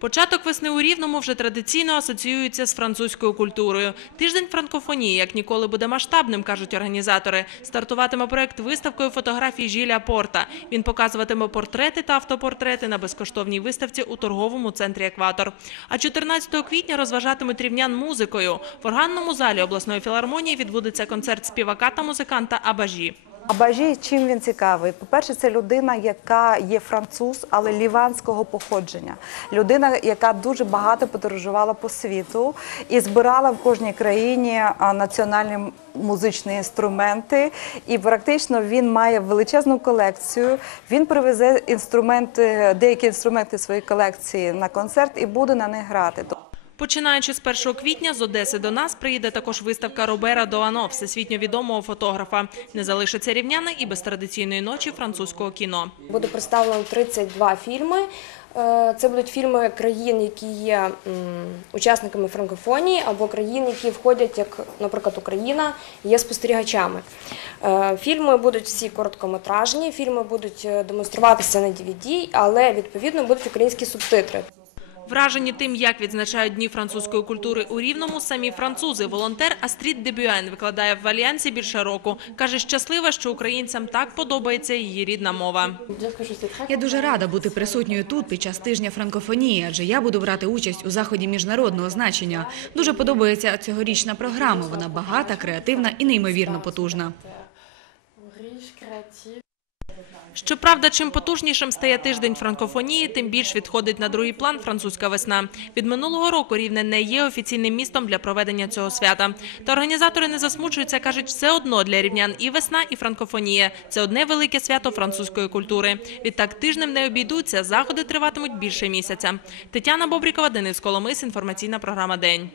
Початок весни у Рівному вже традиційно асоціюється з французькою культурою. Тиждень франкофонії як ніколи буде масштабним, кажуть організатори. Стартуватиме проект виставкою фотографій Жіля Порта. Він показуватиме портрети та автопортрети на безкоштовній виставці у торговому центрі Екватор. А 14 квітня розважатимуть рівнян музикою. В органному залі обласної філармонії відбудеться концерт співака та музиканта Абажі. Абажі, чим він цікавий? По-перше, це людина, яка є француз, але ліванського походження. Людина, яка дуже багато подорожувала по світу і збирала в кожній країні національні музичні інструменти. І практично він має величезну колекцію. Він привезе інструменти, деякі інструменти своєї колекції на концерт і буде на них грати. Починаючи з 1 квітня з Одеси до нас приїде також виставка Робера Доано, всесвітньо відомого фотографа. Не залишаться рівняни і без традиційної ночі французького кіно. Буде представлено 32 фільми. Е, Це будуть фільми країн, які є учасниками франкофонії, або країн, які входять, як, наприклад, Україна, є спостерігачами. Е, Фільми будуть всі короткометражні, фільми будуть е, демонструватися на DVD, але відповідно будуть українські субтитри. Вражені тим, як відзначають дні французької культури у Рівному, самі французи. Волонтер Астрід Дебюен викладає в Альянсі більше року. Каже, щаслива, що українцям так подобається її рідна мова. Я дуже рада бути присутньою тут під час тижня франкофонії, адже я буду брати участь у заході міжнародного значення. Дуже подобається цьогорічна програма. Вона багата, креативна і неймовірно потужна. Щоправда, чим потужнішим стає тиждень франкофонії, тим більш відходить на другий план французька весна. Від минулого року Рівне не є офіційним містом для проведення цього свята. Та організатори не засмучуються, кажуть, все одно для рівнян і весна, і франкофонія – це одне велике свято французької культури. Відтак тижнем не обійдуться, заходи триватимуть більше місяця. Тетяна Бобрікова, Денис Коломис, інформаційна програма «День».